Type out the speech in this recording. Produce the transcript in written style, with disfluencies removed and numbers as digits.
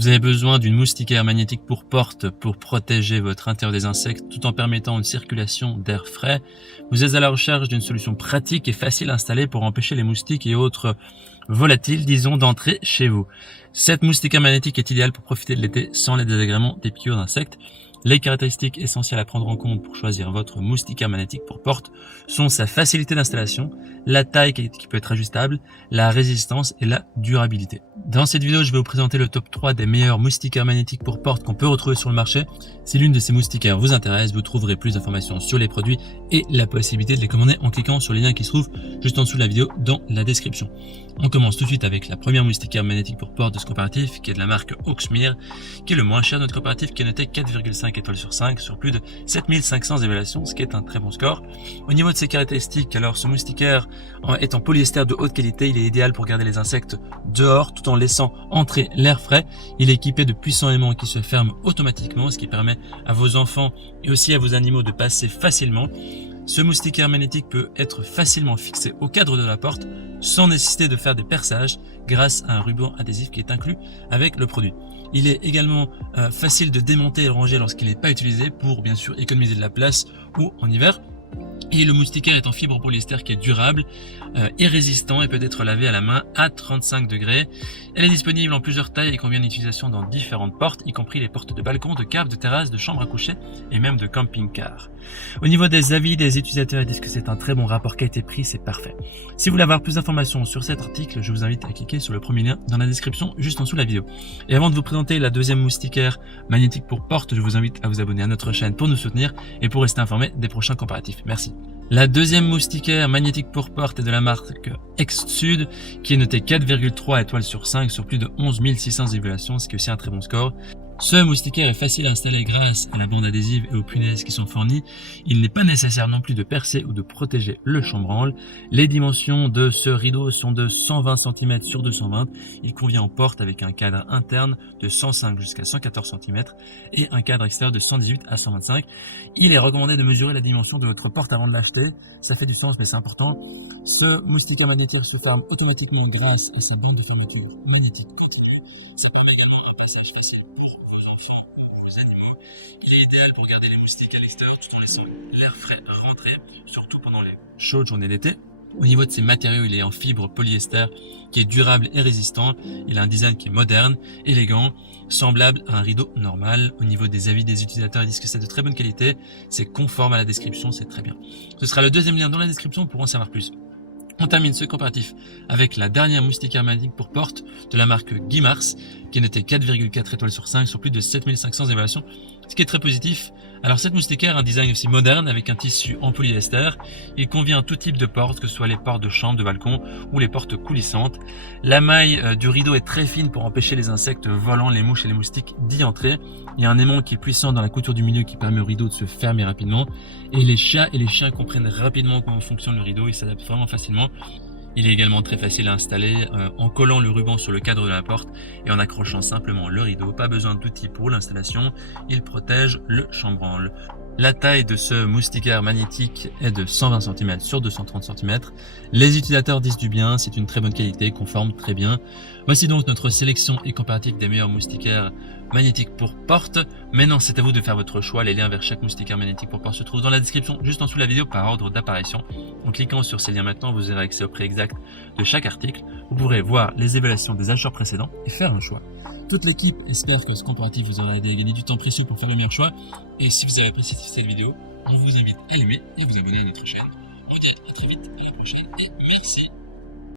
Vous avez besoin d'une moustiquaire magnétique pour porte pour protéger votre intérieur des insectes tout en permettant une circulation d'air frais. Vous êtes à la recherche d'une solution pratique et facile à installer pour empêcher les moustiques et autres volatiles, disons, d'entrer chez vous. Cette moustiquaire magnétique est idéale pour profiter de l'été sans les désagréments des piqûres d'insectes. Les caractéristiques essentielles à prendre en compte pour choisir votre moustiquaire magnétique pour porte sont sa facilité d'installation, la taille qui peut être ajustable, la résistance et la durabilité. Dans cette vidéo, je vais vous présenter le top 3 des meilleurs moustiquaires magnétiques pour porte qu'on peut retrouver sur le marché. Si l'une de ces moustiquaires vous intéresse, vous trouverez plus d'informations sur les produits et la possibilité de les commander en cliquant sur les liens qui se trouvent juste en dessous de la vidéo dans la description. On commence tout de suite avec la première moustiquaire magnétique pour porte de ce comparatif qui est de la marque Hawksmeer, qui est le moins cher de notre comparatif, qui est noté 4,5 étoiles sur 5 sur plus de 7500 évaluations, ce qui est un très bon score. Au niveau de ses caractéristiques, alors ce moustiquaire est en polyester de haute qualité, il est idéal pour garder les insectes dehors tout en laissant entrer l'air frais. Il est équipé de puissants aimants qui se ferment automatiquement, ce qui permet à vos enfants et aussi à vos animaux de passer facilement. Ce moustiquaire magnétique peut être facilement fixé au cadre de la porte sans nécessiter de faire des perçages grâce à un ruban adhésif qui est inclus avec le produit. Il est également facile de démonter et de ranger lorsqu'il n'est pas utilisé pour bien sûr économiser de la place ou en hiver. Et le moustiquaire est en fibre polyester qui est durable et résistant et peut être lavé à la main à 35 degrés. Elle est disponible en plusieurs tailles et convient d'utilisation dans différentes portes, y compris les portes de balcon, de cave, de terrasse, de chambre à coucher et même de camping-car. Au niveau des avis des utilisateurs, ils disent que c'est un très bon rapport qualité-prix, c'est parfait. Si vous voulez avoir plus d'informations sur cet article, je vous invite à cliquer sur le premier lien dans la description juste en dessous de la vidéo. Et avant de vous présenter la deuxième moustiquaire magnétique pour porte, je vous invite à vous abonner à notre chaîne pour nous soutenir et pour rester informé des prochains comparatifs. Merci. La deuxième moustiquaire magnétique pour porte est de la marque Ex-Sud qui est notée 4,3 étoiles sur 5 sur plus de 11 600 évaluations, ce qui est aussi un très bon score. Ce moustiquaire est facile à installer grâce à la bande adhésive et aux punaises qui sont fournies. Il n'est pas nécessaire non plus de percer ou de protéger le chambranle. Les dimensions de ce rideau sont de 120 cm sur 220. Il convient en porte avec un cadre interne de 105 jusqu'à 114 cm et un cadre extérieur de 118 à 125. Il est recommandé de mesurer la dimension de votre porte avant de l'acheter. Ça fait du sens mais c'est important. Ce moustiquaire magnétique se ferme automatiquement grâce à sa bande de fermeture magnétique continue. Ça permet également un passage facile pour vos enfants ou vos animaux. Il est idéal pour garder les moustiques à l'extérieur tout en laissant l'air frais rentrer, surtout pendant les chaudes journées d'été. Au niveau de ses matériaux, il est en fibre polyester qui est durable et résistant. Il a un design qui est moderne, élégant, semblable à un rideau normal. Au niveau des avis des utilisateurs, ils disent que c'est de très bonne qualité, c'est conforme à la description, c'est très bien. Ce sera le deuxième lien dans la description pour en savoir plus. On termine ce comparatif avec la dernière moustiquaire magnétique pour porte de la marque Guimars qui est notée 4,4 étoiles sur 5 sur plus de 7500 évaluations, ce qui est très positif. Alors cette moustiquaire a un design aussi moderne avec un tissu en polyester. Il convient à tout type de portes, que ce soit les portes de chambre, de balcon ou les portes coulissantes. La maille du rideau est très fine pour empêcher les insectes volants, les mouches et les moustiques d'y entrer. Il y a un aimant qui est puissant dans la couture du milieu qui permet au rideau de se fermer rapidement. Et les chats et les chiens comprennent rapidement comment fonctionne le rideau, ils s'adaptent vraiment facilement. Il est également très facile à installer en collant le ruban sur le cadre de la porte et en accrochant simplement le rideau. Pas besoin d'outils pour l'installation, il protège le chambranle. La taille de ce moustiquaire magnétique est de 120 cm sur 230 cm. Les utilisateurs disent du bien, c'est une très bonne qualité, conforme très bien. Voici donc notre sélection et comparatif des meilleurs moustiquaires magnétiques pour porte. Maintenant, c'est à vous de faire votre choix. Les liens vers chaque moustiquaire magnétique pour porte se trouvent dans la description juste en dessous de la vidéo par ordre d'apparition. En cliquant sur ces liens maintenant, vous aurez accès au prix exact de chaque article. Vous pourrez voir les évaluations des acheteurs précédents et faire un choix. Toute l'équipe espère que ce comparatif vous aura aidé à gagner du temps précieux pour faire le meilleur choix. Et si vous avez apprécié cette vidéo, on vous invite à l'aimer et à vous abonner à notre chaîne.